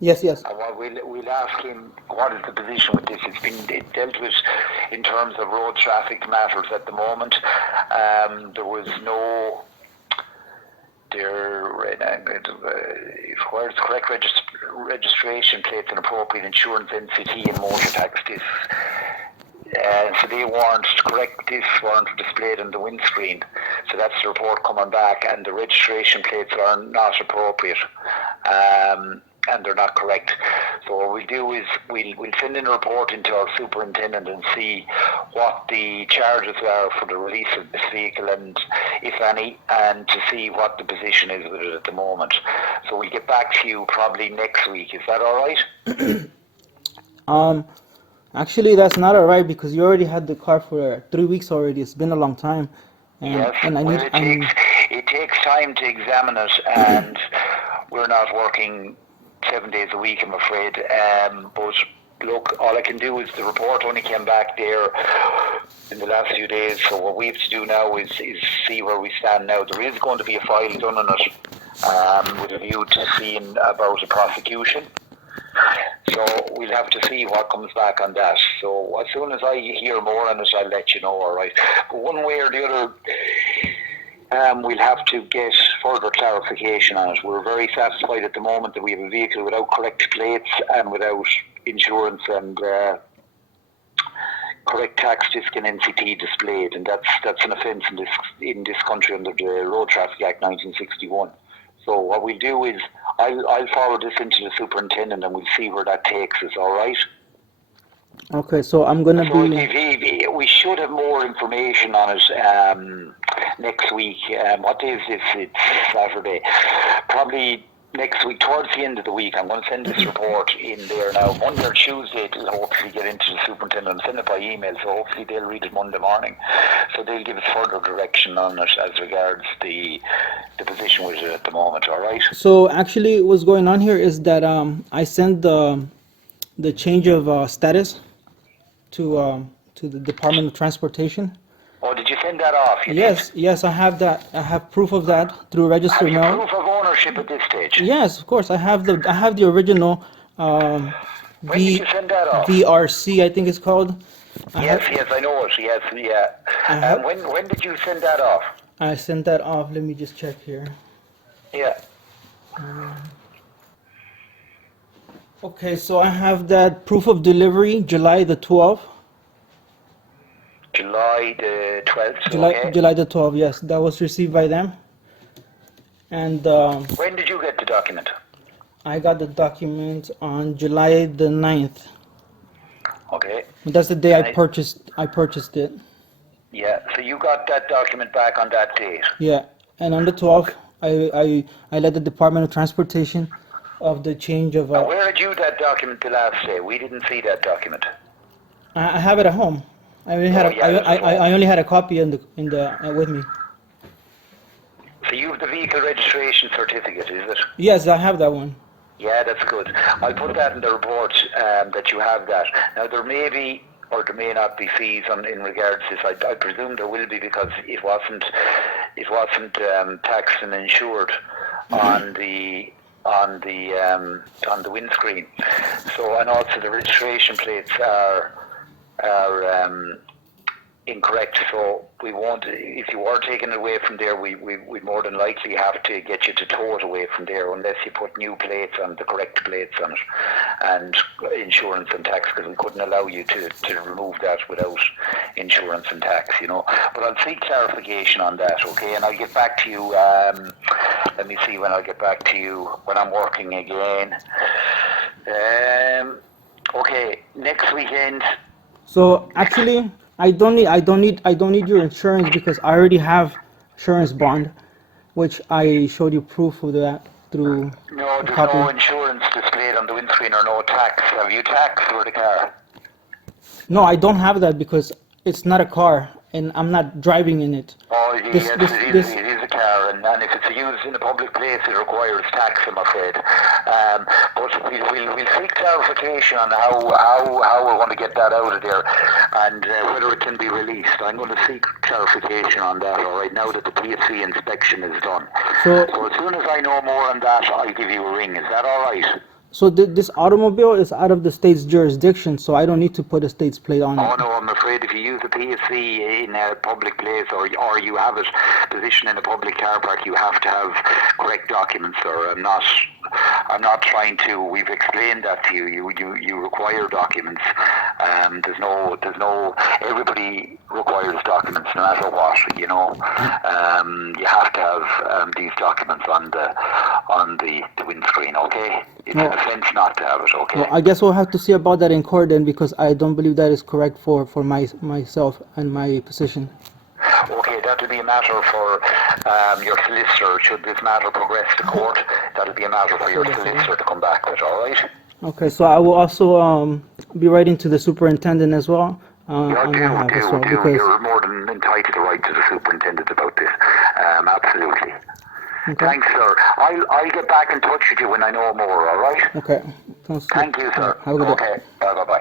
Yes, yes. And what we'll ask him, what is the position with this? It's been dealt with in terms of road traffic matters at the moment. There was no where's correct registration plates and appropriate insurance, NCT and motor tax this. So they weren't correct. This weren't displayed on the windscreen. So that's the report coming back, and the registration plates are not appropriate, and they're not correct. So what we'll do is we'll send in a report into our superintendent and see what the charges are for the release of this vehicle, and if any, and to see what the position is with it at the moment. So we'll get back to you probably next week. Is that all right? Um, Actually, that's not alright because you already had the car for 3 weeks already. It's been a long time, Yes. and I Well, need I'm it takes time to examine it, and we're not working 7 days a week, I'm afraid. But look, all I can do is the report only came back there in the last few days. So what we have to do now is see where we stand now. There is going to be a file done on it, with a view to seeing about a prosecution. So we'll have to see what comes back on that. So as soon as I hear more on it, I'll let you know, all right? But one way or the other, we'll have to get further clarification on it. We're very satisfied at the moment that we have a vehicle without correct plates and without insurance and correct tax disc and NCT displayed, and that's an offence in this country under the Road Traffic Act 1961. So what we'll do is I'll forward this into the superintendent and we'll see where that takes us, all right? okay. So I'm gonna So be we should have more information on it next week. What day is this? It's Saturday. Probably next week, towards the end of the week, I'm going to send this report in there now. Monday or Tuesday, it'll hopefully get into the superintendent. Send it by email, so hopefully they'll read it Monday morning. So they'll give us further direction on it as regards the position with it at the moment, all right? So actually, what's going on here is that I sent the change of status to the Department of Transportation. Oh, did you send that off? You Yes, did? yes, I have that. I have proof of that through Have registered you mail. proof of ownership at this stage? Yes, of course. I have the original When did V you send that off? VRC, I think it's called. I Yes, have yes, I know it. Yes, yeah. I have When did you send that off? I sent that off. Let me just check here. Yeah. Okay, so I have that proof of delivery, July the 12th. July the 12th, okay. July the 12th. Yes, that was received by them, and When did you get the document? I got the document on July the 9th. Okay. That's the day And I purchased it. yeah, so you got that document back on that date. Yeah, and on the Okay. 12th, I let the Department of Transportation of the change of And where did you that document the last day? We didn't see that document. I have it at home. Oh, yeah, that's at home. I only had a copy in the with me. So you have the vehicle registration certificate, is it? Yes, I have that one. Yeah, that's good. I'll put that in the report, that you have that. Now there may be or there may not be fees in regards to this. I presume there will be because it wasn't taxed and insured on the windscreen. So, and also the registration plates are incorrect. So we won't. If you are taking it away from there, we more than likely have to get you to tow it away from there unless you put new plates on, the correct plates on it, and insurance and tax, because we couldn't allow you to remove that without insurance and tax, you know. But I'll seek clarification on that, okay? And I'll get back to you. Let me see when I'll get back to you when I'm working again. Okay, next weekend. So actually, I don't need your insurance because I already have insurance bond, which I showed you proof of that through No, a there's copy. no insurance displayed on the windscreen or no tax. Have you tax for the car? No, I don't have that because it's not a car and I'm not driving in it. Oh, This yes, this this it is a car, and if it's used in a public place, it requires tax, I'm afraid. But we'll seek clarification on how we're going to get that out of there, and whether it can be released. I'm going to seek clarification on that, all right, now that the PSC inspection is done. so So as soon as I know more on that, I'll give you a ring. Is that all right? So this automobile is out of the state's jurisdiction, so I don't need to put a state's plate on Oh it. no, I'm afraid if you use a PSC in a public place or you have it positioned in a public car park, you have to have correct documents. Or I'm not trying to. We've explained that to you. You require documents. There's no. Everybody requires documents, no matter what. You know, you have to have these documents on the windscreen. Okay, it's an offence not to have it. Okay. Well, I guess we'll have to see about that in court then, because I don't believe that is correct for myself and my position. Okay, that'll be a matter for your solicitor. Should this matter progress to court, that'll be a matter for your solicitor to come back with, all right? Okay, so I will also be writing to the superintendent as well on my behalf as well, because You're more than entitled to write to the superintendent about this. Absolutely. okay. Thanks, sir. I'll get back in touch with you when I know more, all right? Okay. Sounds good. Thank you, sir. Have a good day. Okay, bye-bye.